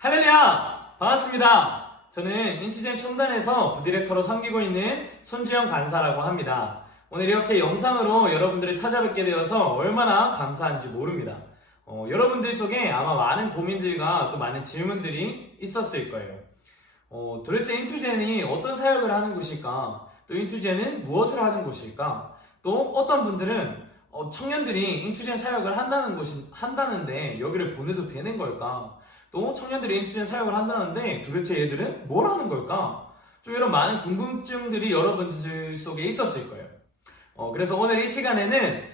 할렐루야! 반갑습니다. 저는 인투젠 총단에서 부디렉터로 섬기고 있는 손주영 간사라고 합니다. 오늘 이렇게 영상으로 여러분들을 찾아뵙게 되어서 얼마나 감사한지 모릅니다. 여러분들 속에 아마 많은 고민들과 또 많은 질문들이 있었을 거예요. 도대체 인투젠이 어떤 사역을 하는 곳일까? 또 인투젠은 무엇을 하는 곳일까? 또 어떤 분들은 청년들이 인투젠 사역을 한다는데 여기를 보내도 되는 걸까? 또 청년들이 인투젠 사역을 한다는데 도대체 얘들은 뭘 하는 걸까? 좀 이런 많은 궁금증들이 여러분들 속에 있었을 거예요. 그래서 오늘 이 시간에는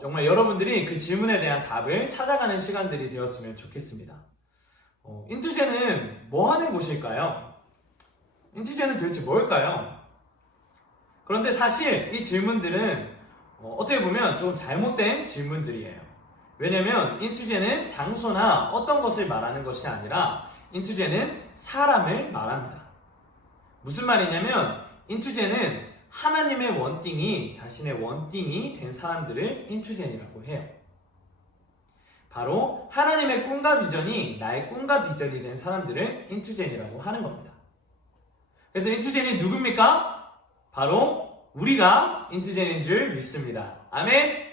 정말 여러분들이 그 질문에 대한 답을 찾아가는 시간들이 되었으면 좋겠습니다. 인투젠은 뭐 하는 곳일까요? 인투젠은 도대체 뭘까요? 그런데 사실 이 질문들은 어떻게 보면 좀 잘못된 질문들이에요. 왜냐면 인투젠은 장소나 어떤 것을 말하는 것이 아니라 인투젠은 사람을 말합니다. 무슨 말이냐면 인투젠은 하나님의 원띵이 자신의 원띵이 된 사람들을 인투젠이라고 해요. 바로 하나님의 꿈과 비전이 나의 꿈과 비전이 된 사람들을 인투젠이라고 하는 겁니다. 그래서 인투젠이 누굽니까? 바로 우리가 인투젠인 줄 믿습니다. 아멘!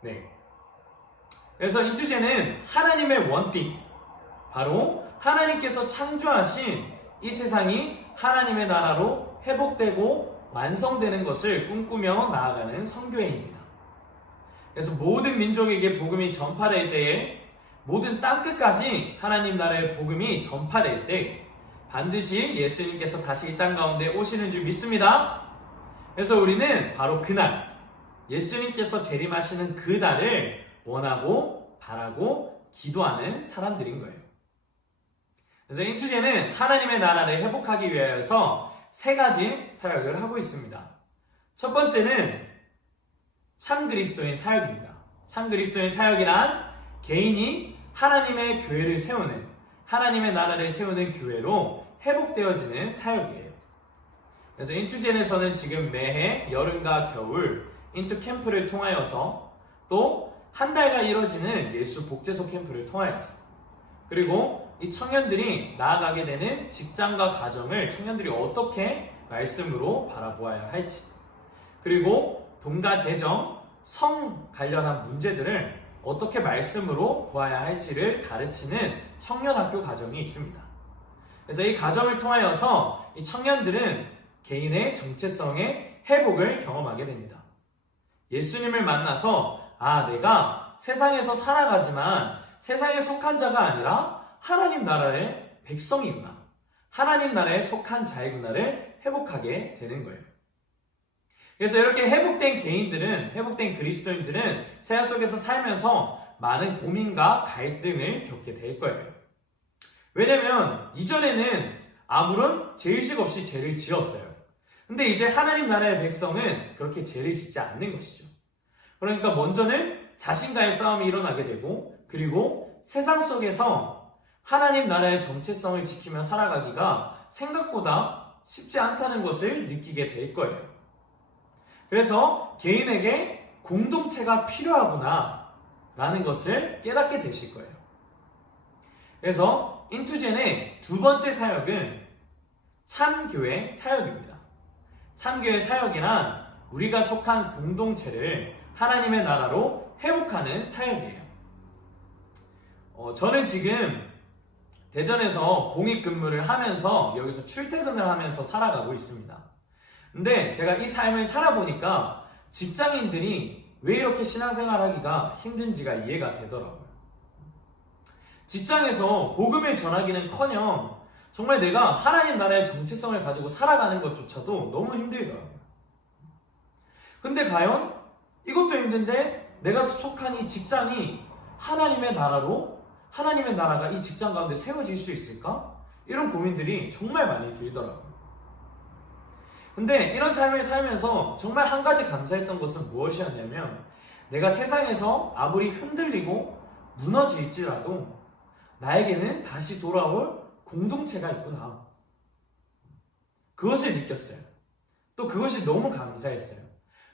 네. 그래서 인투젠은 하나님의 원띵, 바로 하나님께서 창조하신 이 세상이 하나님의 나라로 회복되고 완성되는 것을 꿈꾸며 나아가는 선교회입니다. 그래서 모든 민족에게 복음이 전파될 때에, 모든 땅끝까지 하나님 나라의 복음이 전파될 때 반드시 예수님께서 다시 이 땅 가운데 오시는 줄 믿습니다. 그래서 우리는 바로 그날, 예수님께서 재림하시는 그 날을 원하고 바라고 기도하는 사람들인 거예요. 그래서 인투젠은 하나님의 나라를 회복하기 위하여서 세 가지 사역을 하고 있습니다. 첫 번째는 참 그리스도인 사역입니다. 참 그리스도인 사역이란 개인이 하나님의 교회를 세우는, 하나님의 나라를 세우는 교회로 회복되어지는 사역이에요. 그래서 인투젠에서는 지금 매해 여름과 겨울 인투 캠프를 통하여서 또 한 달간 이루어지는 예수 복제소 캠프를 통하여서, 그리고 이 청년들이 나아가게 되는 직장과 가정을 청년들이 어떻게 말씀으로 바라보아야 할지, 그리고 돈과 재정, 성 관련한 문제들을 어떻게 말씀으로 보아야 할지를 가르치는 청년학교 과정이 있습니다. 그래서 이 과정을 통하여서 이 청년들은 개인의 정체성의 회복을 경험하게 됩니다. 예수님을 만나서 내가 세상에서 살아가지만 세상에 속한 자가 아니라 하나님 나라의 백성이구나, 하나님 나라에 속한 자이구나를 회복하게 되는 거예요. 그래서 이렇게 회복된 개인들은, 회복된 그리스도인들은 세상 속에서 살면서 많은 고민과 갈등을 겪게 될 거예요. 왜냐면 이전에는 아무런 죄의식 없이 죄를 지었어요. 근데 이제 하나님 나라의 백성은 그렇게 죄를 짓지 않는 것이죠. 그러니까 먼저는 자신과의 싸움이 일어나게 되고, 그리고 세상 속에서 하나님 나라의 정체성을 지키며 살아가기가 생각보다 쉽지 않다는 것을 느끼게 될 거예요. 그래서 개인에게 공동체가 필요하구나 라는 것을 깨닫게 되실 거예요. 그래서 인투젠의 두 번째 사역은 참교회 사역입니다. 참교회 사역이란 우리가 속한 공동체를 하나님의 나라로 회복하는 사역이에요. 저는 지금 대전에서 공익근무를 하면서 여기서 출퇴근을 하면서 살아가고 있습니다. 근데 제가 이 삶을 살아보니까 직장인들이 왜 이렇게 신앙생활하기가 힘든지가 이해가 되더라고요. 직장에서 복음을 전하기는커녕 정말 내가 하나님 나라의 정체성을 가지고 살아가는 것조차도 너무 힘들더라고요. 근데 과연 이것도 힘든데 내가 속한 이 직장이 하나님의 나라로, 하나님의 나라가 이 직장 가운데 세워질 수 있을까? 이런 고민들이 정말 많이 들더라고요. 근데 이런 삶을 살면서 정말 한 가지 감사했던 것은 무엇이었냐면, 내가 세상에서 아무리 흔들리고 무너질지라도 나에게는 다시 돌아올 공동체가 있구나. 그것을 느꼈어요. 또 그것이 너무 감사했어요.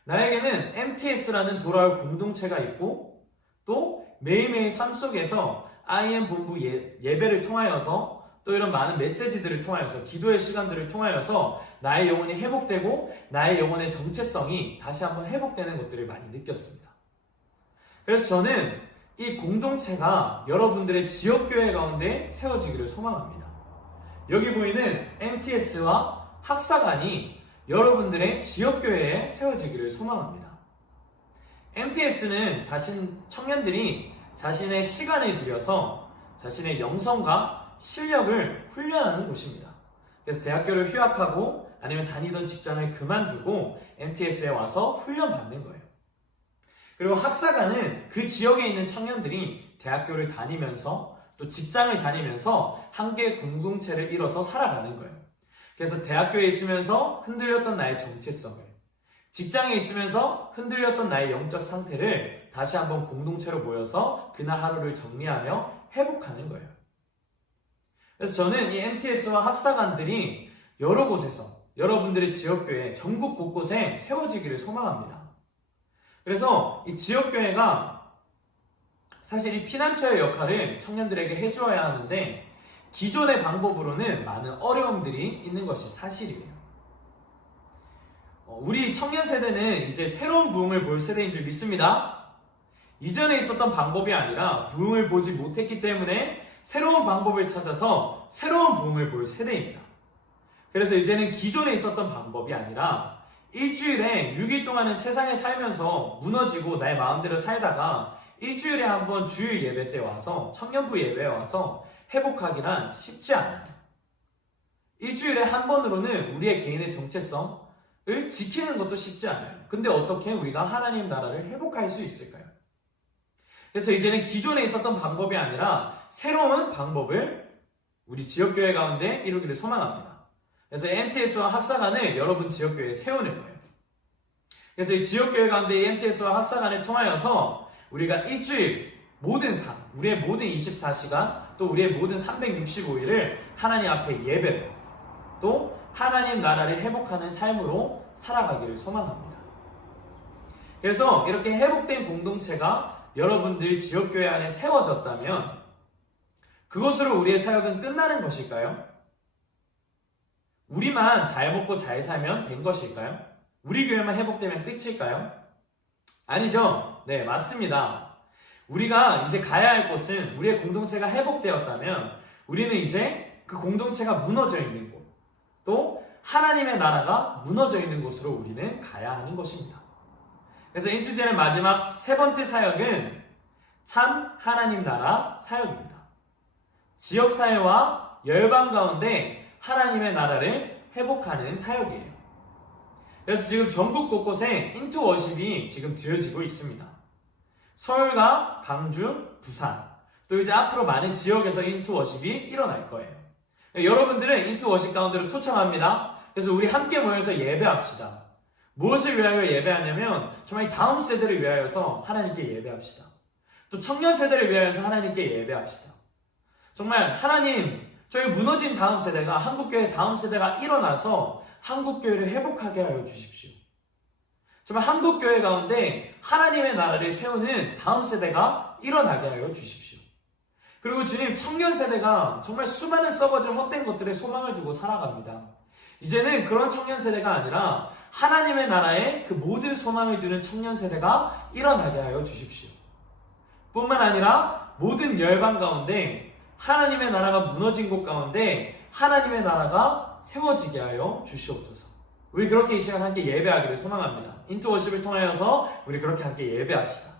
나에게는 MTS라는 돌아올 공동체가 있고, 또 매일매일 삶 속에서 IM 본부 예배를 통하여서 또 이런 많은 메시지들을 통하여서 기도의 시간들을 통하여서 나의 영혼이 회복되고 나의 영혼의 정체성이 다시 한번 회복되는 것들을 많이 느꼈습니다. 그래서 저는 이 공동체가 여러분들의 지역교회 가운데 세워지기를 소망합니다. 여기 보이는 MTS와 학사관이 여러분들의 지역교회에 세워지기를 소망합니다. MTS는 청년들이 자신의 시간을 들여서 자신의 영성과 실력을 훈련하는 곳입니다. 그래서 대학교를 휴학하고 아니면 다니던 직장을 그만두고 MTS에 와서 훈련받는 거예요. 그리고 학사관은 그 지역에 있는 청년들이 대학교를 다니면서 또 직장을 다니면서 한계 공동체를 이뤄서 살아가는 거예요. 그래서 대학교에 있으면서 흔들렸던 나의 정체성을, 직장에 있으면서 흔들렸던 나의 영적 상태를 다시 한번 공동체로 모여서 그날 하루를 정리하며 회복하는 거예요. 그래서 저는 이 MTS와 학사관들이 여러 곳에서 여러분들의 지역교회 전국 곳곳에 세워지기를 소망합니다. 그래서 이 지역교회가 사실 이 피난처의 역할을 청년들에게 해주어야 하는데 기존의 방법으로는 많은 어려움들이 있는 것이 사실이에요. 우리 청년 세대는 이제 새로운 부흥을 볼 세대인 줄 믿습니다. 이전에 있었던 방법이 아니라 부흥을 보지 못했기 때문에 새로운 방법을 찾아서 새로운 부흥을 볼 세대입니다. 그래서 이제는 기존에 있었던 방법이 아니라 일주일에 6일 동안은 세상에 살면서 무너지고 나의 마음대로 살다가 일주일에 한 번 주일 예배 때 와서 청년부 예배에 와서 회복하기란 쉽지 않아요. 일주일에 한 번으로는 우리의 개인의 정체성을 지키는 것도 쉽지 않아요. 근데 어떻게 우리가 하나님 나라를 회복할 수 있을까요? 그래서 이제는 기존에 있었던 방법이 아니라 새로운 방법을 우리 지역교회 가운데 이루기를 소망합니다. 그래서 MTS와 학사관을 여러분 지역교회에 세우는 거예요. 그래서 이 지역교회 가운데 이 MTS와 학사관을 통하여서 우리가 일주일 모든 삶, 우리의 모든 24시간, 또 우리의 모든 365일을 하나님 앞에 예배로 또 하나님 나라를 회복하는 삶으로 살아가기를 소망합니다. 그래서 이렇게 회복된 공동체가 여러분들 지역교회 안에 세워졌다면 그것으로 우리의 사역은 끝나는 것일까요? 우리만 잘 먹고 잘 살면 된 것일까요? 우리 교회만 회복되면 끝일까요? 아니죠. 네, 맞습니다. 우리가 이제 가야 할 곳은 우리의 공동체가 회복되었다면 우리는 이제 그 공동체가 무너져 있는 곳, 또 하나님의 나라가 무너져 있는 곳으로 우리는 가야 하는 것입니다. 그래서 인투제의 마지막 세 번째 사역은 참 하나님 나라 사역입니다. 지역사회와 열방 가운데 하나님의 나라를 회복하는 사역이에요. 그래서 지금 전국 곳곳에 인투워십이 지금 되어지고 있습니다. 서울과 강주, 부산, 또 이제 앞으로 많은 지역에서 인투워십이 일어날 거예요. 여러분들은 인투워십 가운데로 초청합니다. 그래서 우리 함께 모여서 예배합시다. 무엇을 위하여 예배하냐면 정말 다음 세대를 위하여서 하나님께 예배합시다. 또 청년 세대를 위하여서 하나님께 예배합시다. 정말 하나님, 저희 무너진 다음 세대가, 한국교회 다음 세대가 일어나서 한국교회를 회복하게 하여 주십시오. 정말 한국교회 가운데 하나님의 나라를 세우는 다음 세대가 일어나게 하여 주십시오. 그리고 주님, 청년 세대가 정말 수많은 썩어진 헛된 것들에 소망을 두고 살아갑니다. 이제는 그런 청년 세대가 아니라 하나님의 나라에 그 모든 소망을 두는 청년 세대가 일어나게 하여 주십시오. 뿐만 아니라 모든 열방 가운데 하나님의 나라가 무너진 곳 가운데 하나님의 나라가 세워지게 하여 주시옵소서. 우리 그렇게 이 시간 함께 예배하기를 소망합니다. 인투워십을 통하여서 우리 그렇게 함께 예배합시다.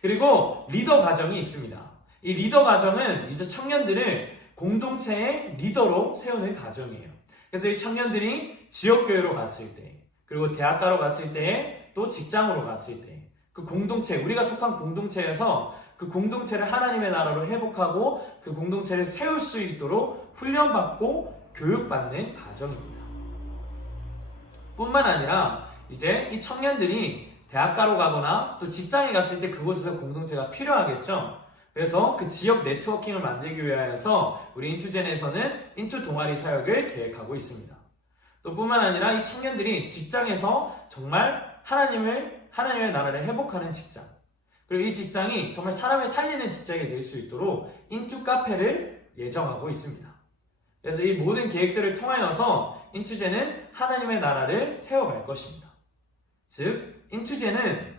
그리고 리더 과정이 있습니다. 이 리더 과정은 이제 청년들을 공동체의 리더로 세우는 과정이에요. 그래서 이 청년들이 지역교회로 갔을 때, 그리고 대학가로 갔을 때, 또 직장으로 갔을 때, 그 공동체, 우리가 속한 공동체에서 그 공동체를 하나님의 나라로 회복하고 그 공동체를 세울 수 있도록 훈련받고 교육받는 과정입니다. 뿐만 아니라 이제 이 청년들이 대학가로 가거나 또 직장에 갔을 때 그곳에서 공동체가 필요하겠죠. 그래서 그 지역 네트워킹을 만들기 위하여서 우리 인투젠에서는 인투 동아리 사역을 계획하고 있습니다. 또 뿐만 아니라 이 청년들이 직장에서 정말 하나님의 나라를 회복하는 직장, 그리고 이 직장이 정말 사람을 살리는 직장이 될 수 있도록 인투 카페를 예정하고 있습니다. 그래서 이 모든 계획들을 통하여서 인투제는 하나님의 나라를 세워갈 것입니다. 즉, 인투제는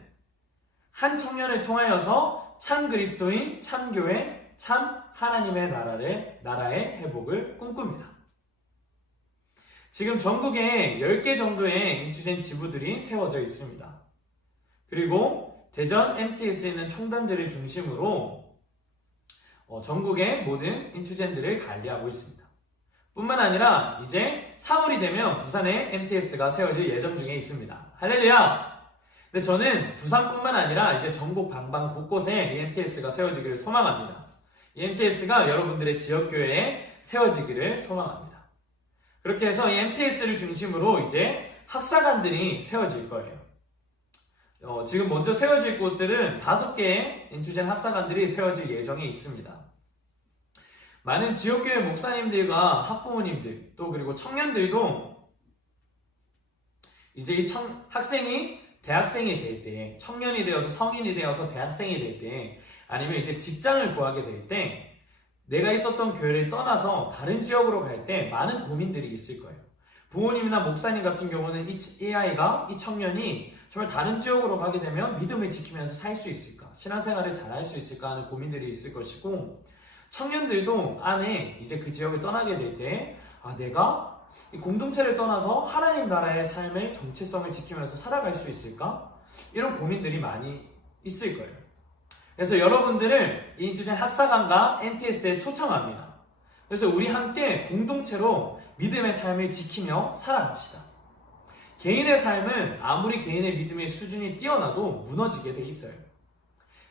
한 청년을 통하여서 참 그리스도인, 참 교회, 참 하나님의 나라의 회복을 꿈꿉니다. 지금 전국에 10개 정도의 인투젠 지부들이 세워져 있습니다. 그리고 대전 MTS에 있는 총단들을 중심으로 전국의 모든 인투젠들을 관리하고 있습니다. 뿐만 아니라 이제 3월이 되면 부산에 MTS가 세워질 예정 중에 있습니다. 할렐루야! 근데 저는 부산뿐만 아니라 이제 전국 방방 곳곳에 이 MTS가 세워지기를 소망합니다. 이 MTS가 여러분들의 지역교회에 세워지기를 소망합니다. 그렇게 해서 이 MTS를 중심으로 이제 학사관들이 세워질 거예요. 지금 먼저 세워질 곳들은 5개의 인투젠 학사관들이 세워질 예정에 있습니다. 많은 지역교회 목사님들과 학부모님들 또 그리고 청년들도 이제 이 학생이 대학생이 될 때, 청년이 되어서 성인이 되어서 대학생이 될 때, 아니면 이제 직장을 구하게 될 때, 내가 있었던 교회를 떠나서 다른 지역으로 갈 때 많은 고민들이 있을 거예요. 부모님이나 목사님 같은 경우는 이 아이가, 이 청년이 정말 다른 지역으로 가게 되면 믿음을 지키면서 살 수 있을까? 신앙생활을 잘 할 수 있을까? 하는 고민들이 있을 것이고, 청년들도 안에 이제 그 지역을 떠나게 될 때, 내가 이 공동체를 떠나서 하나님 나라의 삶의 정체성을 지키면서 살아갈 수 있을까? 이런 고민들이 많이 있을 거예요. 그래서 여러분들을 인투젠 학사관과 NTS에 초청합니다. 그래서 우리 함께 공동체로 믿음의 삶을 지키며 살아갑시다. 개인의 삶은 아무리 개인의 믿음의 수준이 뛰어나도 무너지게 돼 있어요.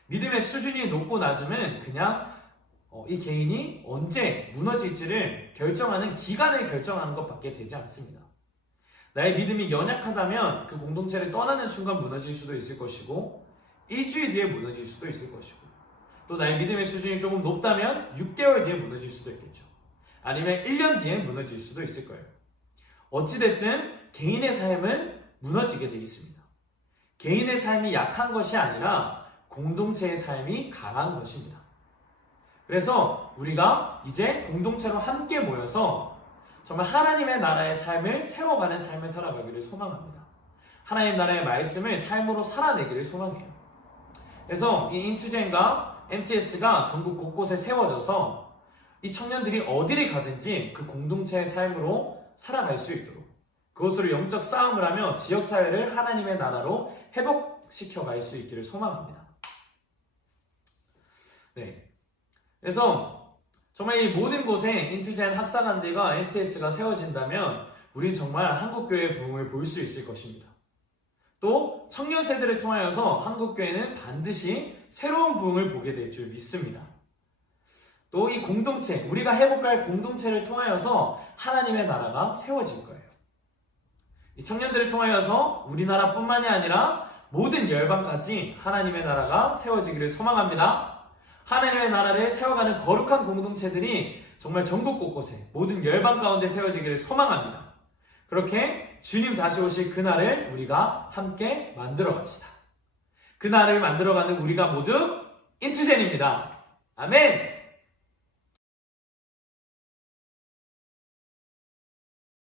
믿음의 수준이 높고 낮으면 그냥 이 개인이 언제 무너질지를 결정하는 기간을 결정하는 것밖에 되지 않습니다. 나의 믿음이 연약하다면 그 공동체를 떠나는 순간 무너질 수도 있을 것이고 일주일 뒤에 무너질 수도 있을 것이고 또 나의 믿음의 수준이 조금 높다면 6개월 뒤에 무너질 수도 있겠죠. 아니면 1년 뒤에 무너질 수도 있을 거예요. 어찌됐든 개인의 삶은 무너지게 되어 있습니다. 개인의 삶이 약한 것이 아니라 공동체의 삶이 강한 것입니다. 그래서 우리가 이제 공동체로 함께 모여서 정말 하나님의 나라의 삶을 세워가는 삶을 살아가기를 소망합니다. 하나님 나라의 말씀을 삶으로 살아내기를 소망해요. 그래서 이 인투젠과 MTS가 전국 곳곳에 세워져서 이 청년들이 어디를 가든지 그 공동체의 삶으로 살아갈 수 있도록 그것으로 영적 싸움을 하며 지역사회를 하나님의 나라로 회복시켜 갈 수 있기를 소망합니다. 네. 그래서 정말 이 모든 곳에 인투젠 학사관들과 MTS가 세워진다면 우리는 정말 한국교회의 부흥을 볼 수 있을 것입니다. 또 청년 세대를 통하여서 한국교회는 반드시 새로운 부흥을 보게 될 줄 믿습니다. 또 이 공동체, 우리가 회복할 공동체를 통하여서 하나님의 나라가 세워질 거예요. 이 청년들을 통하여서 우리나라뿐만이 아니라 모든 열방까지 하나님의 나라가 세워지기를 소망합니다. 하나님의 나라를 세워가는 거룩한 공동체들이 정말 전국 곳곳에 모든 열방 가운데 세워지기를 소망합니다. 그렇게 주님 다시 오실 그날을 우리가 함께 만들어 갑시다. 그날을 만들어가는 우리가 모두 인투젠입니다. 아멘!